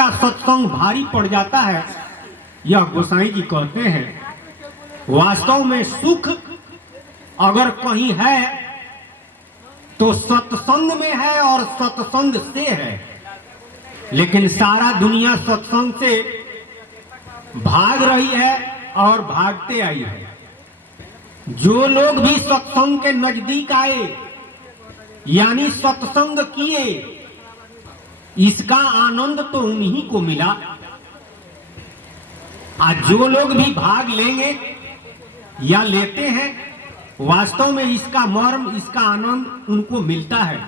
का सत्संग भारी पड़ जाता है, यह गोसाई जी कहते हैं। वास्तव में सुख अगर कहीं है तो सत्संग में है और सत्संग से है, लेकिन सारा दुनिया सत्संग से भाग रही है और भागते आई है। जो लोग भी सत्संग के नजदीक आए यानी सत्संग किए, इसका आनंद तो उन्हीं को मिला। आज जो लोग भी भाग लेंगे या लेते हैं, वास्तव में इसका मर्म, इसका आनंद उनको मिलता है।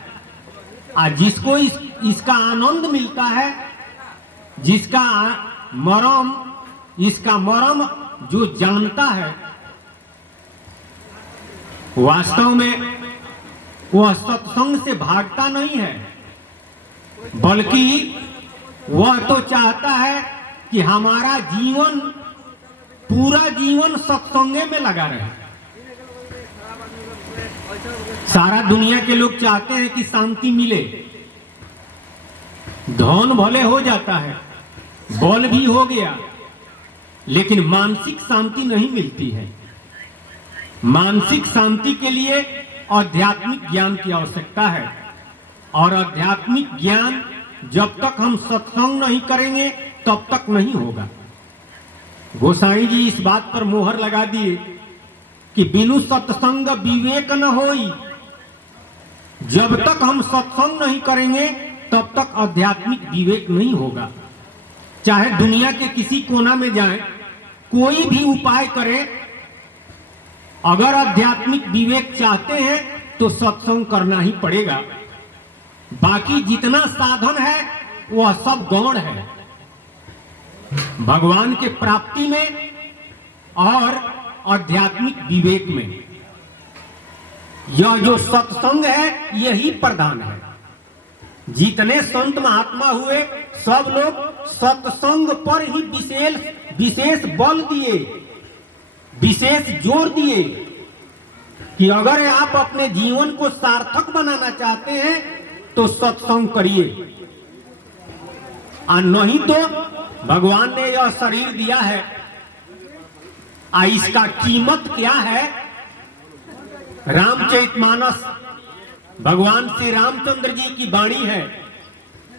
आज जिसको इसका आनंद मिलता है, जिसका मर्म, इसका मर्म जो जानता है, वास्तव में वह सत्संग से भागता नहीं है, बल्कि वह तो चाहता है कि हमारा जीवन, पूरा जीवन सत्संगे में लगा रहे। सारा दुनिया के लोग चाहते हैं कि शांति मिले, धन भले हो जाता है, बल भी हो गया, लेकिन मानसिक शांति नहीं मिलती है। मानसिक शांति के लिए आध्यात्मिक ज्ञान की आवश्यकता है, और आध्यात्मिक ज्ञान जब तक हम सत्संग नहीं करेंगे तब तक नहीं होगा। गोसाई जी इस बात पर मोहर लगा दिए कि बिनु सत्संग विवेक न होई। जब तक हम सत्संग नहीं करेंगे तब तक आध्यात्मिक विवेक नहीं होगा। चाहे दुनिया के किसी कोना में जाएं, कोई भी उपाय करें, अगर आध्यात्मिक विवेक चाहते हैं तो सत्संग करना ही पड़ेगा। बाकी जितना साधन है वह सब गौण है। भगवान के प्राप्ति में और आध्यात्मिक विवेक में यह जो सत्संग है यही प्रधान है। जितने संत महात्मा हुए सब लोग सत्संग पर ही विशेष बल दिए, विशेष जोर दिए कि अगर आप अपने जीवन को सार्थक बनाना चाहते हैं तो सत्संग करिए, और नहीं तो भगवान ने यह शरीर दिया है, इसका कीमत क्या है। रामचरितमानस भगवान श्री रामचंद्र जी की वाणी है,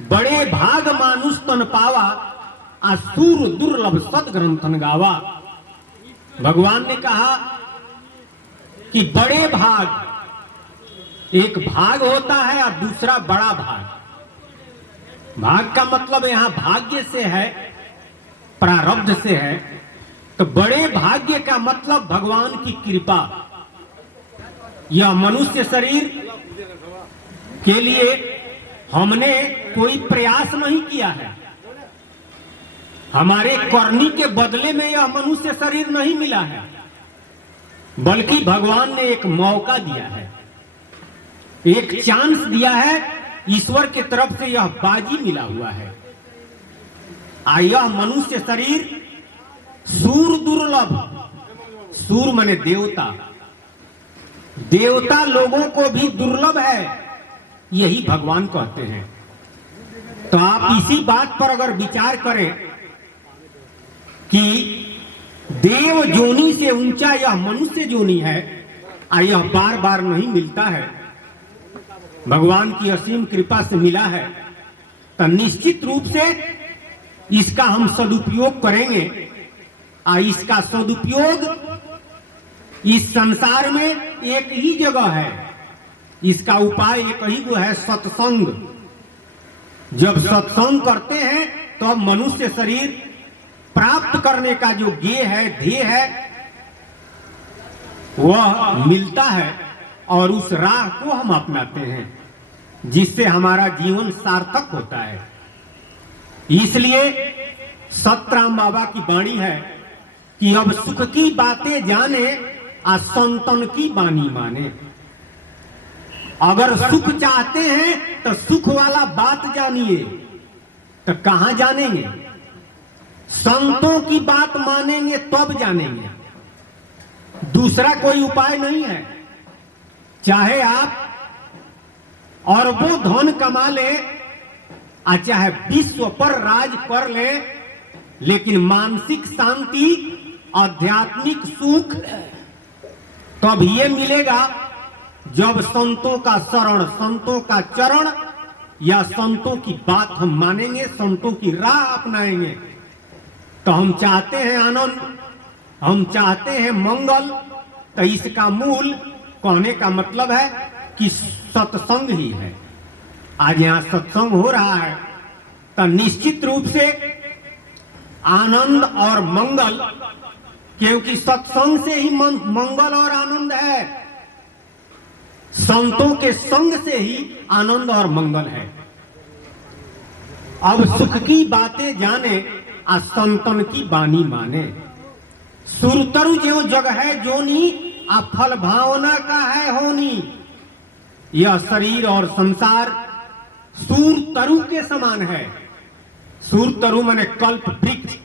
बड़े भाग मानुष तन पावा, असुर दुर्लभ सदग्रंथन गावा। भगवान ने कहा कि बड़े भाग, एक भाग होता है और दूसरा बड़ा भाग। भाग का मतलब यहां भाग्य से है, प्रारब्ध से है। तो बड़े भाग्य का मतलब भगवान की कृपा। यह मनुष्य शरीर के लिए हमने कोई प्रयास नहीं किया है, हमारे करनी के बदले में यह मनुष्य शरीर नहीं मिला है, बल्कि भगवान ने एक मौका दिया है, एक चांस दिया है। ईश्वर की तरफ से यह बाजी मिला हुआ है। यह मनुष्य शरीर सूर दुर्लभ, सूर माने देवता, देवता लोगों को भी दुर्लभ है, यही भगवान कहते हैं। तो आप इसी बात पर अगर विचार करें कि देव जोनी से ऊंचा यह मनुष्य जोनी है, यह बार बार नहीं मिलता है, भगवान की असीम कृपा से मिला है, तो निश्चित रूप से इसका हम सदुपयोग करेंगे। इसका सदुपयोग इस संसार में एक ही जगह है, इसका उपाय एक ही वो है, सत्संग। जब सत्संग करते हैं तो मनुष्य शरीर प्राप्त करने का जो ज्ञेय है, ध्येय है, वह मिलता है, और उस राह को हम अपनाते हैं, जिससे हमारा जीवन सार्थक होता है। इसलिए सतराम बाबा की वाणी है कि अब सुख की बातें जाने, संतन की बानी माने। अगर सुख चाहते हैं तो सुख वाला बात जानिए, तो कहां जानेंगे? संतों की बात मानेंगे तब जानेंगे, दूसरा कोई उपाय नहीं है। चाहे आप अरबों धन कमा ले, चाहे विश्व पर राज कर ले, लेकिन मानसिक शांति, आध्यात्मिक सुख तब ये मिलेगा जब संतों का शरण, संतों का चरण या संतों की बात हम मानेंगे, संतों की राह अपनाएंगे। तो हम चाहते हैं आनंद, हम चाहते हैं मंगल। तो इसका मूल कहने का मतलब है कि सत्संग ही है। आज यहाँ सत्संग हो रहा है तो निश्चित रूप से आनंद और मंगल, क्योंकि सत्संग से ही मंगल और आनंद है, संतों के संग से ही आनंद और मंगल है। अब सुख की बातें जाने आ संतन की बानी माने। सुरतरु जो जग है जोनी, आ फल भावना का है होनी। यह शरीर और संसार सूरतरु के समान है। सूरतरु माने कल्प वृक्ष।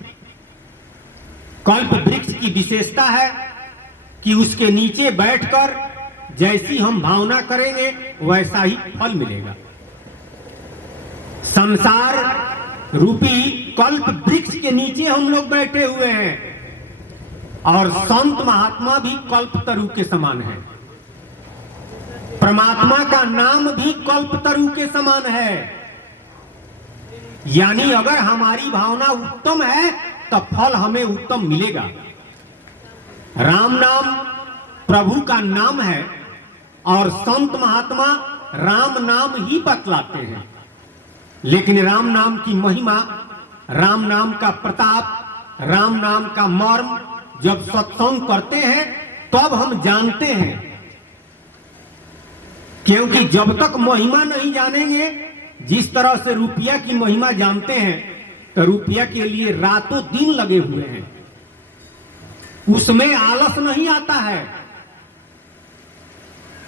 कल्प वृक्ष की विशेषता है कि उसके नीचे बैठकर जैसी हम भावना करेंगे वैसा ही फल मिलेगा। संसार रूपी कल्प वृक्ष के नीचे हम लोग बैठे हुए हैं और संत महात्मा भी कल्पतरु के समान है। परमात्मा का नाम भी कल्पतरु के समान है। यानी अगर हमारी भावना उत्तम है तो फल हमें उत्तम मिलेगा। राम नाम प्रभु का नाम है और संत महात्मा राम नाम ही बतलाते हैं, लेकिन राम नाम की महिमा, राम नाम का प्रताप, राम नाम का मर्म जब सत्संग करते हैं तब हम जानते हैं। क्योंकि जब तक महिमा नहीं जानेंगे, जिस तरह से रुपया की महिमा जानते हैं तो रुपया के लिए रातों दिन लगे हुए हैं, उसमें आलस नहीं आता है।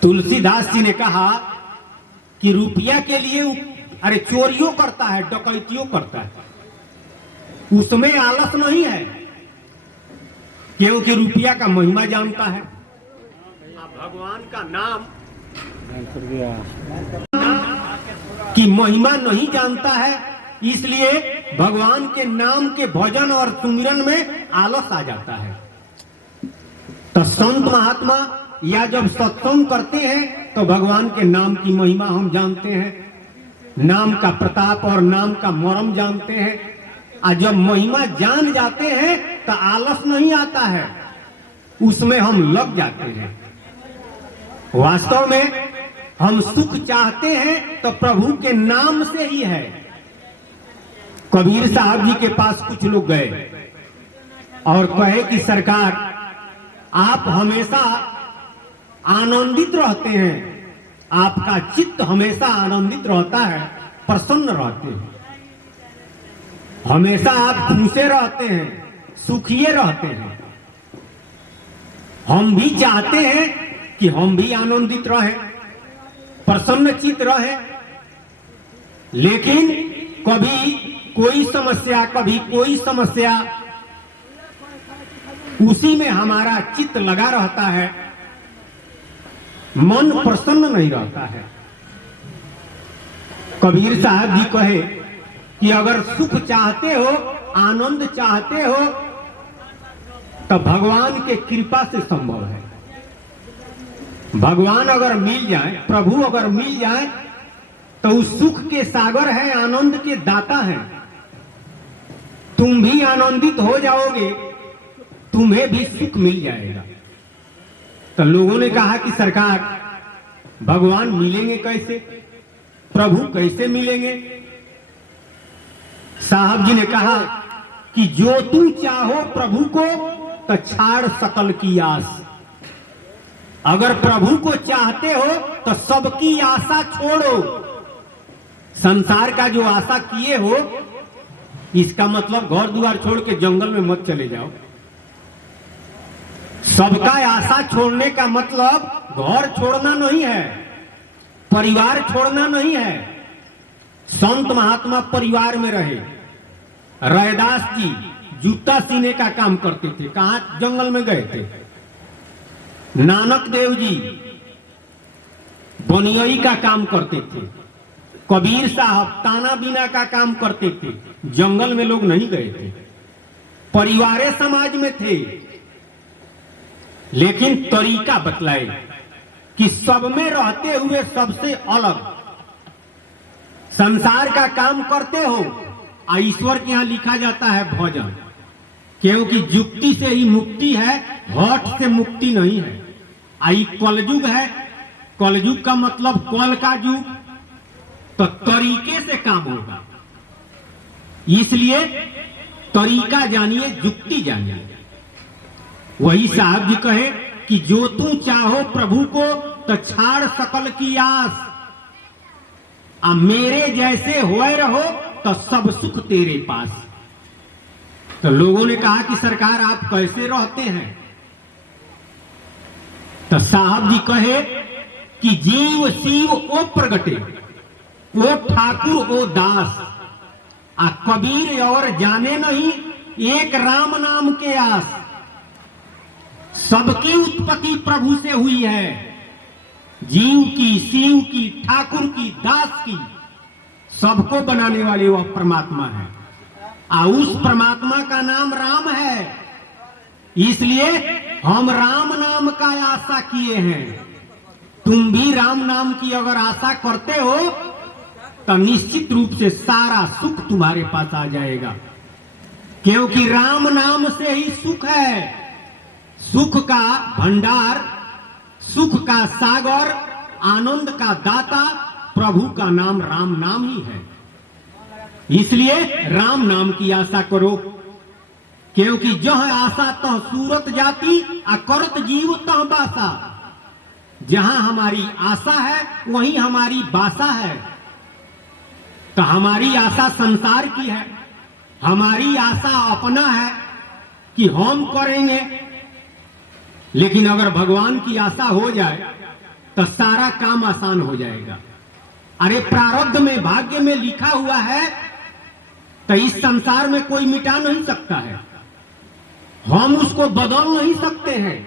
तुलसीदास जी ने कहा कि रुपया के लिए अरे चोरियों करता है, डकैतियों करता है, उसमें आलस नहीं है, क्योंकि रुपया का महिमा जानता है। भगवान का नाम की महिमा नहीं जानता है, इसलिए भगवान के नाम के भजन और सुमिरन में आलस आ जाता है। तो संत महात्मा या जब सत्संग करते हैं तो भगवान के नाम की महिमा हम जानते हैं, नाम का प्रताप और नाम का मर्म जानते हैं। और जब महिमा जान जाते हैं तो आलस नहीं आता है, उसमें हम लग जाते हैं। वास्तव में हम सुख चाहते हैं तो प्रभु के नाम से ही है। कबीर साहब जी के पास कुछ लोग गए और कहे कि सरकार, आप हमेशा आनंदित रहते हैं, आपका चित्त हमेशा आनंदित रहता है, प्रसन्न रहते हैं, हमेशा आप खुशे रहते हैं, सुखिए रहते हैं। हम भी चाहते हैं कि हम भी आनंदित रहें, प्रसन्न चित्त रहें, लेकिन कभी कोई समस्या, कभी कोई समस्या, उसी में हमारा चित्त लगा रहता है, मन प्रसन्न नहीं रहता है। कबीर साहब जी कहे कि अगर सुख चाहते हो, आनंद चाहते हो तो भगवान के कृपा से संभव है। भगवान अगर मिल जाए, प्रभु अगर मिल जाए तो उस सुख के सागर है, आनंद के दाता है। तुम भी आनंदित हो जाओगे, तुम्हें भी सुख मिल जाएगा। तो लोगों ने कहा कि सरकार, भगवान मिलेंगे कैसे, प्रभु कैसे मिलेंगे? साहब जी ने कहा कि जो तुम चाहो प्रभु को तो छाड़ सकल की आस। अगर प्रभु को चाहते हो तो सबकी आशा छोड़ो। संसार का जो आशा किए हो, इसका मतलब घर द्वार छोड़ के जंगल में मत चले जाओ। सबका आशा छोड़ने का मतलब घर छोड़ना नहीं है, परिवार छोड़ना नहीं है। संत महात्मा परिवार में रहे। रैदास जी जूता सीने का काम करते थे, कहां? जंगल में गए थे। नानक देव जी बनियाई का काम करते थे, कबीर साहब ताना बीना का काम करते थे, जंगल में लोग नहीं गए थे, परिवारे समाज में थे, लेकिन तरीका बतलाए कि सब में रहते हुए सबसे अलग संसार का काम करते हो। ईश्वर के यहां लिखा जाता है भजन, क्योंकि युक्ति से ही मुक्ति है, हठ से मुक्ति नहीं है। आई कलयुग है, कलयुग का मतलब कल का युग, तो तरीके से काम होगा। इसलिए तरीका जानिए, युक्ति जानिए। वही साहब जी कहे कि जो तू चाहो प्रभु को तो छाड़ सकल की आस, आ मेरे जैसे होए रहो तो सब सुख तेरे पास। तो लोगों ने कहा कि सरकार आप कैसे रहते हैं? तो साहब जी कहे कि जीव शिव ओ प्रगटे, ओ ठाकुर ओ दास, आ कबीर और जाने नहीं एक राम नाम के आस। सबकी उत्पत्ति प्रभु से हुई है, जीव की, शिव की, ठाकुर की, दास की, सबको बनाने वाले वह परमात्मा है। उस परमात्मा का नाम राम है, इसलिए हम राम नाम का आशा किए हैं। तुम भी राम नाम की अगर आशा करते हो तो निश्चित रूप से सारा सुख तुम्हारे पास आ जाएगा, क्योंकि राम नाम से ही सुख है। सुख का भंडार, सुख का सागर, आनंद का दाता प्रभु का नाम राम नाम ही है। इसलिए राम नाम की आशा करो, क्योंकि जह आशा तह सूरत जाती, आ करत जीव तह बासा। जहां हमारी आशा है वहीं हमारी बासा है। तो हमारी आशा संसार की है, हमारी आशा अपना है कि हम करेंगे। लेकिन अगर भगवान की आशा हो जाए तो सारा काम आसान हो जाएगा। अरे प्रारब्ध में, भाग्य में लिखा हुआ है तो इस संसार में कोई मिटा नहीं सकता है, हम उसको बदल नहीं सकते हैं।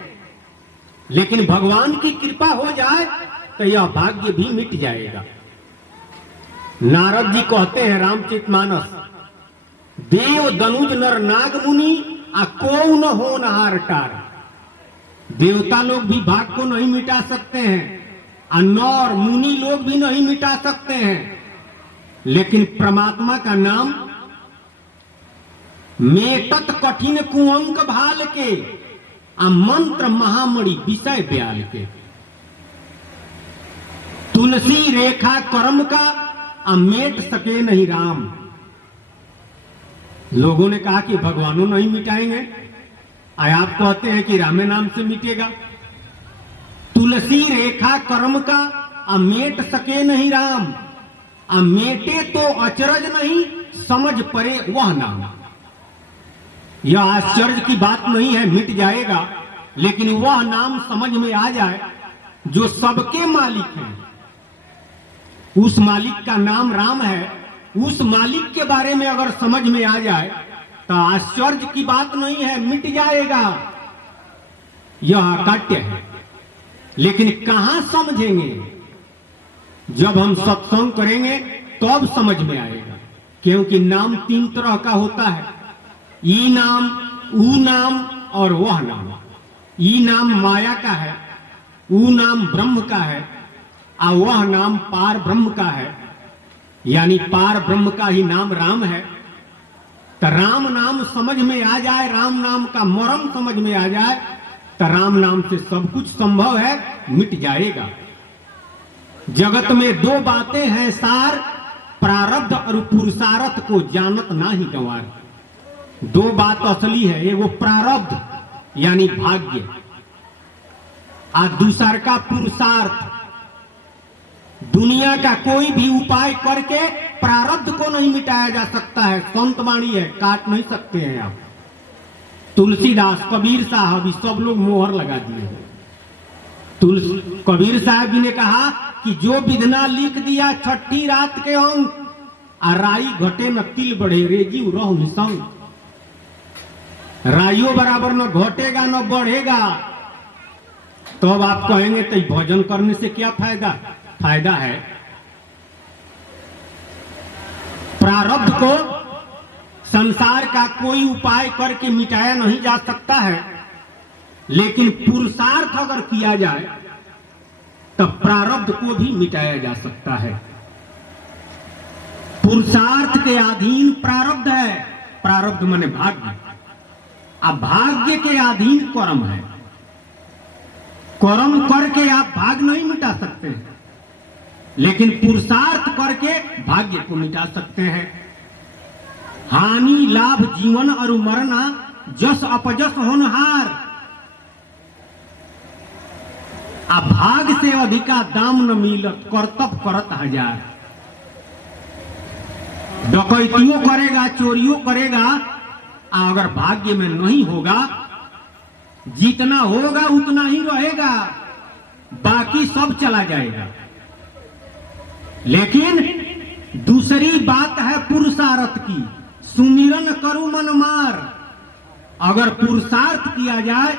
लेकिन भगवान की कृपा हो जाए तो यह भाग्य भी मिट जाएगा। नारद जी कहते हैं रामचरितमानस, देव दनुज नर नाग मुनि आ को न हो नहार टार। देवता लोग भी भाग को नहीं मिटा सकते हैं, नर मुनि लोग भी नहीं मिटा सकते हैं, लेकिन परमात्मा का नाम मेटत कठिन कुअंक भाल के, मंत्र महामणि विषय ब्याल के। तुलसी रेखा कर्म का मेट सके नहीं राम। लोगों ने कहा कि भगवानों नहीं मिटाएंगे, आप कहते हैं कि रामे नाम से मिटेगा। तुलसी रेखा कर्म का मेट सके नहीं राम, मेटे तो अचरज नहीं समझ परे वह नाम। यह आश्चर्य की बात नहीं है, मिट जाएगा, लेकिन वह नाम समझ में आ जाए जो सबके मालिक हैं। उस मालिक का नाम राम है, उस मालिक के बारे में अगर समझ में आ जाए तो आश्चर्य की बात नहीं है, मिट जाएगा। यह अकाट्य है, लेकिन कहां समझेंगे? जब हम सत्संग करेंगे तब समझ में आएगा, क्योंकि नाम तीन तरह का होता है, ई नाम, ऊ नाम और वह नाम। ई नाम माया का है, ऊ नाम ब्रह्म का है, और वह नाम पार ब्रह्म का है। यानी पार ब्रह्म का ही नाम राम है। तो राम नाम समझ में आ जाए, राम नाम का मर्म समझ में आ जाए तो राम नाम से सब कुछ संभव है, मिट जाएगा। जगत में दो बातें हैं सार, प्रारब्ध और पुरुषार्थ को जानत ना ही गंवार। दो बात असली है, एगो प्रारब्ध यानी भाग्य, और दूसर का पुरुषार्थ। दुनिया का कोई भी उपाय करके प्रारब्ध को नहीं मिटाया जा सकता है। संत वाणी है, काट नहीं सकते हैं आप। तुलसीदास, कबीर साहब, सब लोग मोहर लगा दिए। कबीर साहब जी ने कहा कि जो विधना लिख दिया छठी रात के अंक, राई घटे न तिल बढ़े रेजी रहो निसंग। राइयो बराबर न घटेगा न बढ़ेगा। तो अब आप कहेंगे तो भजन करने से क्या फायदा? फायदा है। प्रारब्ध को संसार का कोई उपाय करके मिटाया नहीं जा सकता है, लेकिन पुरुषार्थ अगर किया जाए तब प्रारब्ध को भी मिटाया जा सकता है। पुरुषार्थ के अधीन प्रारब्ध है, प्रारब्ध माने भाग्य, अब भाग्य के अधीन कर्म है। कर्म करके आप भाग्य नहीं मिटा सकते हैं, लेकिन पुरुषार्थ करके भाग्य को मिटा सकते हैं। हानि लाभ जीवन और मरना, जस अपजस होनहार, अब भाग से अधिका दाम न मिलत, करतब करत हजार। डकैतियों करेगा, चोरियों करेगा, अगर भाग्य में नहीं होगा, जितना होगा उतना ही रहेगा, बाकी सब चला जाएगा। लेकिन दूसरी बात है पुरुषार्थ की, सुमिरन करूं मन मार। अगर पुरुषार्थ किया जाए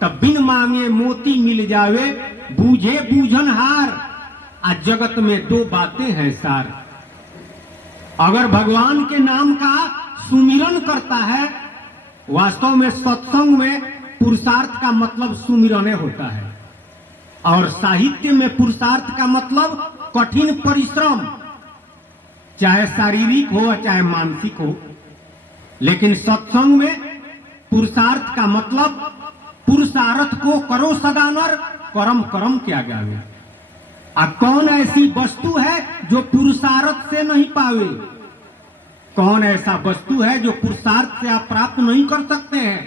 तब बिन मांगे मोती मिल जावे, बूझे बूझन हार। आज जगत में दो बातें हैं सार, अगर भगवान के नाम का सुमिरन करता है, वास्तव में सत्संग में पुरुषार्थ का मतलब सुमिरने होता है, और साहित्य में पुरुषार्थ का मतलब कठिन परिश्रम, चाहे शारीरिक हो चाहे मानसिक हो। लेकिन सत्संग में पुरुषार्थ का मतलब पुरुषार्थ को करो सदानर, कर्म कर्म क्या गावे। कौन ऐसी वस्तु है जो पुरुषार्थ से नहीं पावे? कौन ऐसा वस्तु है जो पुरुषार्थ से आप प्राप्त नहीं कर सकते हैं?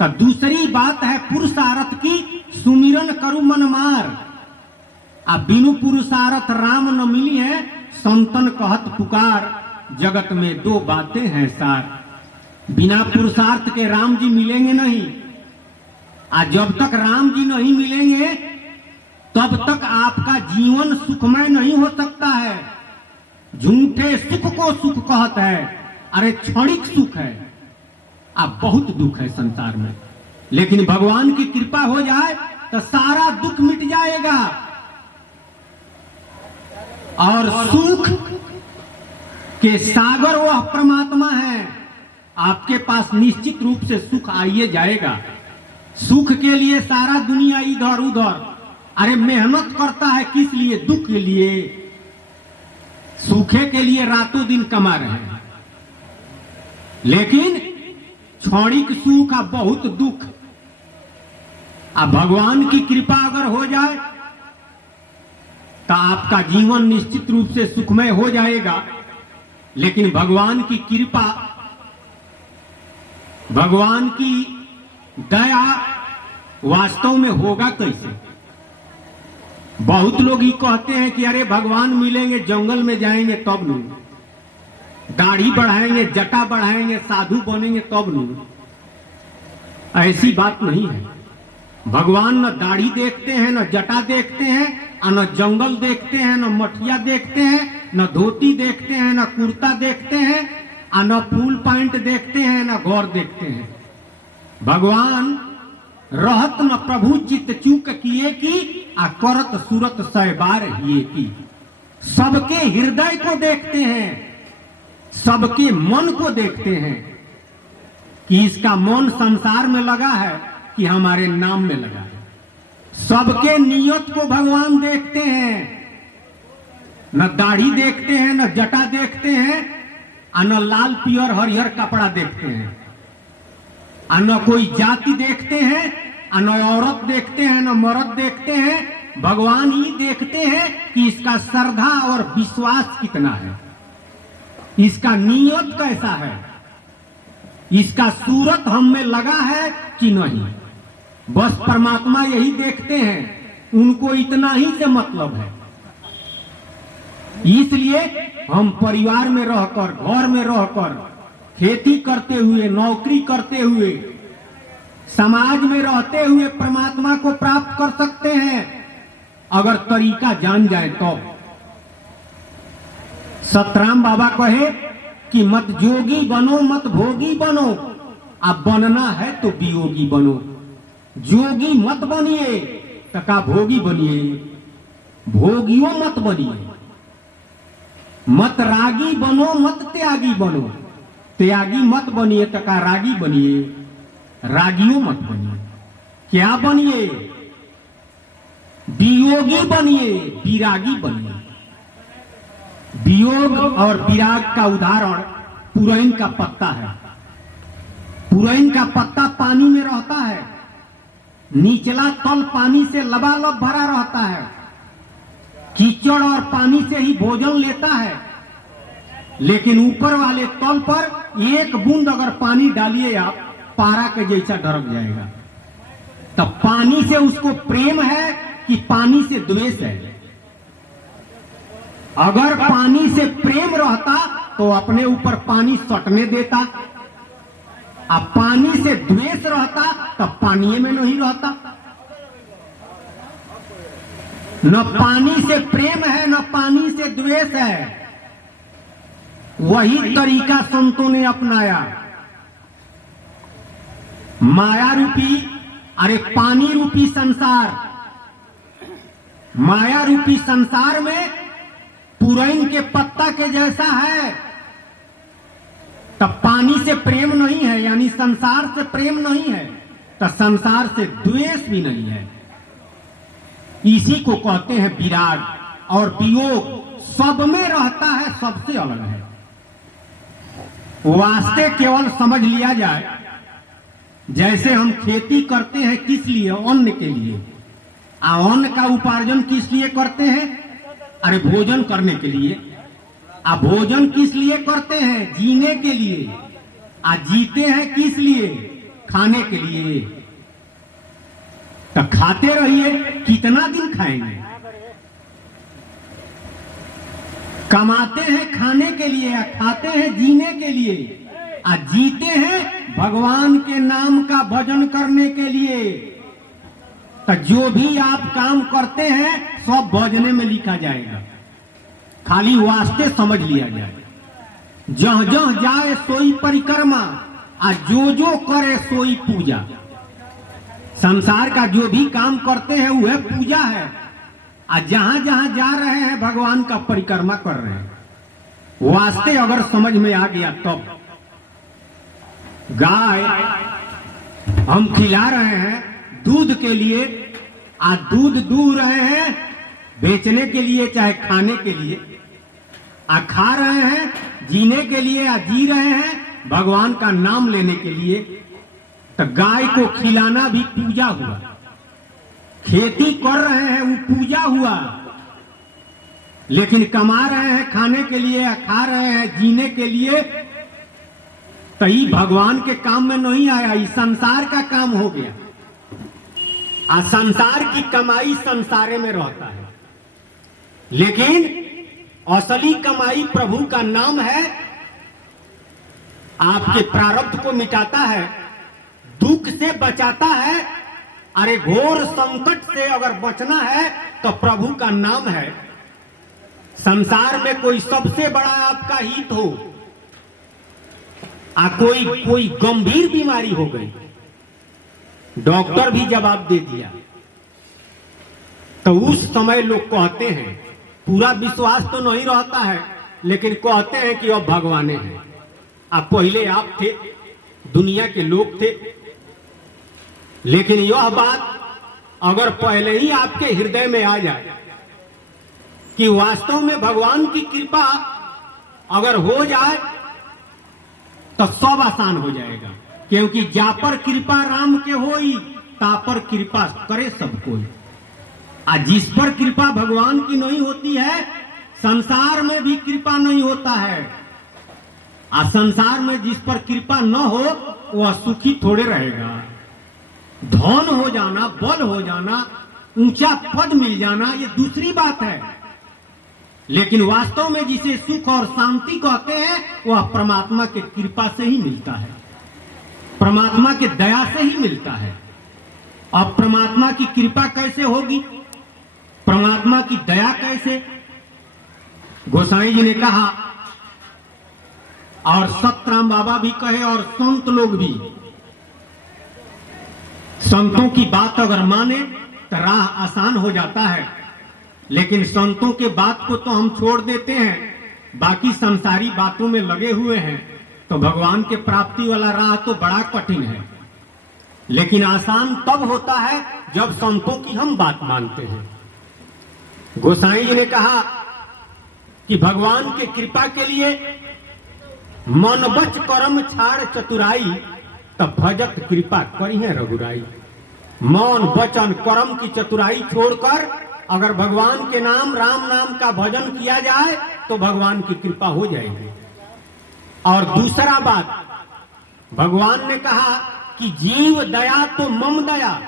तो दूसरी बात है पुरुषार्थ की, सुमिरन करू मन मार। अब बिनु पुरुषार्थ राम न मिली है, संतन कहत पुकार। जगत में दो बातें हैं सार, बिना पुरुषार्थ के राम जी मिलेंगे नहीं। आज जब तक राम जी नहीं मिलेंगे तब तक आपका जीवन सुखमय नहीं हो सकता है। झूठे सुख को सुख कहता है, अरे क्षणिक सुख है। अब बहुत दुख है संसार में, लेकिन भगवान की कृपा हो जाए तो सारा दुख मिट जाएगा। और सुख के सागर वह परमात्मा है। आपके पास निश्चित रूप से सुख आइए जाएगा। सुख के लिए सारा दुनिया इधर उधर, अरे मेहनत करता है किस लिए? दुख के लिए। सूखे के लिए रातों दिन कमा रहे हैं, लेकिन क्षणिक सुख का बहुत दुख। अब भगवान की कृपा अगर हो जाए तो आपका जीवन निश्चित रूप से सुखमय हो जाएगा। लेकिन भगवान की कृपा, भगवान की दया वास्तव में होगा कैसे? बहुत लोग ही कहते हैं कि अरे भगवान मिलेंगे जंगल में जाएंगे तब नहीं, दाढ़ी बढ़ाएंगे, जटा बढ़ाएंगे, साधु बनेंगे तब नहीं। ऐसी बात नहीं है। भगवान न दाढ़ी देखते हैं, न जटा देखते हैं, न जंगल देखते हैं, न मठिया देखते हैं, न धोती देखते हैं, न कुर्ता देखते हैं, न फूल पैंट देखते हैं, न गौर देखते हैं। भगवान रहत न प्रभु चित्त चूक किए की, करत सूरत सहबार हिए की। सबके हृदय को देखते हैं, सबके मन को देखते हैं कि इसका मन संसार में लगा है कि हमारे नाम में लगा है। सबके नियत को भगवान देखते हैं, न दाढ़ी देखते हैं, न जटा देखते हैं, न लाल पियर हरिहर कपड़ा देखते हैं, न कोई जाति देखते हैं, न औरत देखते हैं, न मर्द देखते हैं। भगवान ही देखते हैं कि इसका श्रद्धा और विश्वास कितना है, इसका नियत कैसा है, इसका सूरत हम में लगा है कि नहीं। बस परमात्मा यही देखते हैं, उनको इतना ही से मतलब है। इसलिए हम परिवार में रहकर, घर में रहकर, खेती करते हुए, नौकरी करते हुए, समाज में रहते हुए परमात्मा को प्राप्त कर सकते हैं, अगर तरीका जान जाए तो। सतराम बाबा कहे कि मत जोगी बनो मत भोगी बनो, अब बनना है तो वियोगी बनो। जोगी मत बनिए तका भोगी बनिए, भोगियों मत बनिए। मत रागी बनो मत त्यागी बनो। त्यागी मत बनिए तो का रागी बनिए, रागियों मत बनिए। क्या बनिए? वियोगी बनिए, विरागी बनिए। वियोग और विराग का उदाहरण पुरैन का पत्ता है। पुरैन का पत्ता पानी में रहता है, निचला तल पानी से लबालब भरा रहता है, कीचड़ और पानी से ही भोजन लेता है, लेकिन ऊपर वाले तल पर एक बूंद अगर पानी डालिए आप, पारा के जैसा ढरक जाएगा। तब पानी से उसको प्रेम है कि पानी से द्वेष है? अगर पानी से प्रेम रहता तो अपने ऊपर पानी सटने देता, अब पानी से द्वेष रहता तब पानी में नहीं रहता। न पानी से प्रेम है न पानी से द्वेष है। वही तरीका संतों ने अपनाया। माया रूपी, अरे पानी रूपी संसार, माया रूपी संसार में पुरैन के पत्ता के जैसा है। तब पानी से प्रेम नहीं है, यानी संसार से प्रेम नहीं है, तो संसार से द्वेष भी नहीं है। इसी को कहते हैं विराग। और वियोग सब में रहता है, सबसे अलग है। वास्ते केवल समझ लिया जाए, जैसे हम खेती करते हैं किस लिए? अन्न के लिए। अन्न का उपार्जन किस लिए करते हैं? अरे भोजन करने के लिए। भोजन किस लिए करते हैं? जीने के लिए। जीते हैं किस लिए? खाने के लिए। तो खाते रहिए, कितना दिन खाएंगे? कमाते हैं खाने के लिए, खाते हैं जीने के लिए, जीते हैं भगवान के नाम का भजन करने के लिए। तो जो भी आप काम करते हैं सब भजने में लिखा जाएगा, खाली वास्ते समझ लिया जाए। जह जह जाए सोई परिक्रमा, जो जो करे सोई पूजा। संसार का जो भी काम करते हैं वह पूजा है। जहां जहां जा रहे हैं भगवान का परिक्रमा कर रहे हैं। वास्ते अगर समझ में आ गया तब। गाय हम खिला रहे हैं दूध के लिए, दूध दूह रहे हैं बेचने के लिए चाहे खाने के लिए, खा रहे हैं जीने के लिए, जी रहे हैं भगवान का नाम लेने के लिए। तो गाय को खिलाना भी पूजा हुआ। खेती कर रहे हैं वो पूजा हुआ, लेकिन कमा रहे हैं खाने के लिए, खा रहे हैं जीने के लिए, तो ये भगवान के काम में नहीं आया, ये संसार का काम हो गया। संसार की कमाई संसारे में रहता है, लेकिन असली कमाई प्रभु का नाम है। आपके प्रारब्ध को मिटाता है, दुख से बचाता है। अरे घोर संकट से अगर बचना है तो प्रभु का नाम है। संसार में कोई सबसे बड़ा आपका हित हो, कोई गंभीर बीमारी हो गई, डॉक्टर भी जवाब दे दिया, तो उस समय लोग कहते हैं, पूरा विश्वास तो नहीं रहता है, लेकिन कहते हैं कि अब भगवान है। पहले आप थे, दुनिया के लोग थे, लेकिन यह बात अगर पहले ही आपके हृदय में आ जाए कि वास्तव में भगवान की कृपा अगर हो जाए तो सब आसान हो जाएगा। क्योंकि जा पर कृपा राम के होई, ता पर कृपा करे सब कोई। जिस पर कृपा भगवान की नहीं होती है, संसार में भी कृपा नहीं होता है। संसार में जिस पर कृपा न हो वह सुखी थोड़े रहेगा। धन हो जाना, बल हो जाना, ऊंचा पद मिल जाना, ये दूसरी बात है, लेकिन वास्तव में जिसे सुख और शांति कहते हैं वह परमात्मा के कृपा से ही मिलता है, परमात्मा के दया से ही मिलता है। अब परमात्मा की कृपा कैसे होगी, परमात्मा की दया कैसे? गोसाई जी ने कहा, और सतराम बाबा भी कहे, और संत लोग भी, संतों की बात अगर माने तो राह आसान हो जाता है, लेकिन संतों के बात को तो हम छोड़ देते हैं बाकी संसारी बातों में लगे हुए हैं तो भगवान के प्राप्ति वाला राह तो बड़ा कठिन है, लेकिन आसान तब होता है जब संतों की हम बात मानते हैं। गोसाई जी ने कहा कि भगवान के कृपा के लिए मन बच करम छाड़ चतुराई, तब भजत कृपा करी है रघुराई। मन वचन कर्म की चतुराई छोड़कर अगर भगवान के नाम राम नाम का भजन किया जाए तो भगवान की कृपा हो जाएगी। और दूसरा बात, भगवान ने कहा कि जीव दया तो मम दया,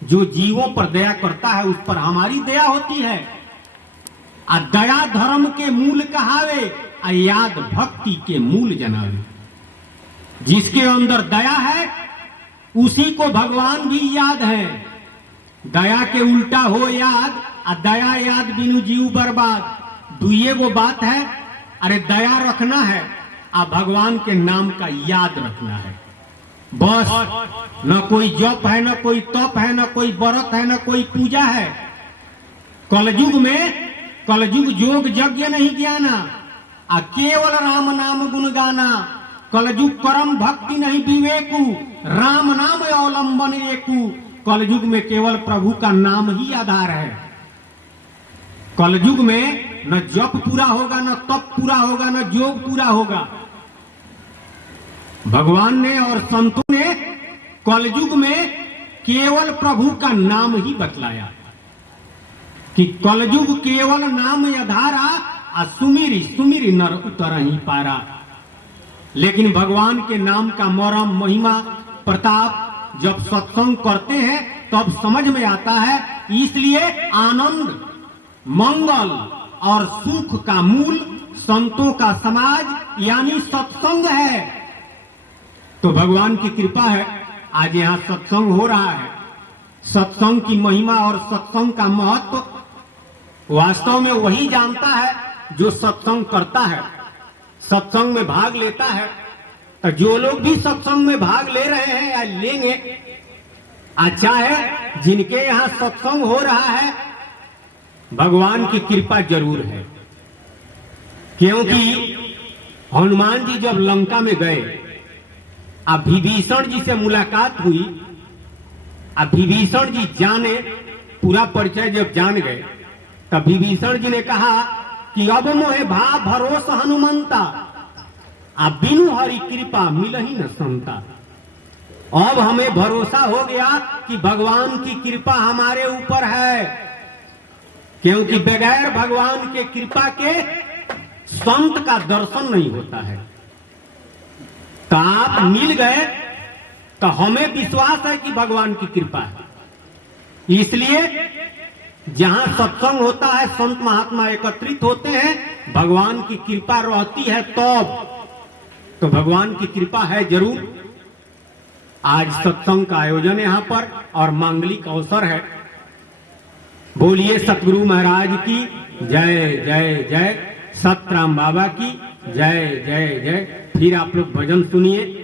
जो जीवों पर दया करता है उस पर हमारी दया होती है। आ दया धर्म के मूल कहावे, आ याद भक्ति के मूल जनावे। जिसके अंदर दया है उसी को भगवान भी याद है। दया के उल्टा हो याद, आ दया याद बिनु जीव बर्बाद। दुइये गो बात है, अरे दया रखना है, आ भगवान के नाम का याद रखना है। बस न कोई जप है, न कोई तप है, न कोई व्रत है, न कोई पूजा है। कलयुग में कलयुग जोग यज्ञ नहीं ज्ञाना, आ केवल राम नाम गुण गाना। कलयुग कर्म भक्ति नहीं विवेकु, राम नाम अवलंबन एकु। कलयुग में केवल प्रभु का नाम ही आधार है। कलयुग में न जप पूरा होगा, न तप पूरा होगा, न योग पूरा होगा। भगवान ने और संतों ने कलयुग में केवल प्रभु का नाम ही बतलाया कि कलयुग केवल नाम आधारा, आ सुमिरी सुमिरी नर उतर ही पारा। लेकिन भगवान के नाम का मरम महिमा प्रताप जब सत्संग करते हैं तब समझ में आता है। इसलिए आनंद मंगल और सुख का मूल संतों का समाज यानी सत्संग है। तो भगवान की कृपा है आज यहाँ सत्संग हो रहा है। सत्संग की महिमा और सत्संग का महत्व वास्तव में वही जानता है जो सत्संग करता है, सत्संग में भाग लेता है। तो जो लोग भी सत्संग में भाग ले रहे हैं या लेंगे, अच्छा है जिनके यहाँ सत्संग हो रहा है, भगवान की कृपा जरूर है। क्योंकि हनुमान जी जब लंका में गए, अब विभीषण जी से मुलाकात हुई। अब विभीषण जी जाने, पूरा परिचय जब जान गए तब विभीषण जी ने कहा कि अब मोहे भा भरोस हनुमंता, अब बिनु हरि कृपा मिल ही न संता। अब हमें भरोसा हो गया कि भगवान की कृपा हमारे ऊपर है, क्योंकि बगैर भगवान के कृपा के संत का दर्शन नहीं होता है। तो आप मिल गए तो हमें विश्वास है कि भगवान की कृपा है। इसलिए जहां सत्संग होता है, संत महात्मा एकत्रित होते हैं, भगवान की कृपा रहती है तो भगवान की कृपा है जरूर। आज सत्संग का आयोजन यहाँ पर और मांगलिक अवसर है। बोलिए सतगुरु महाराज की जय जय जय, सतराम बाबा की जय जय जय। फिर आप लोग भजन सुनिए।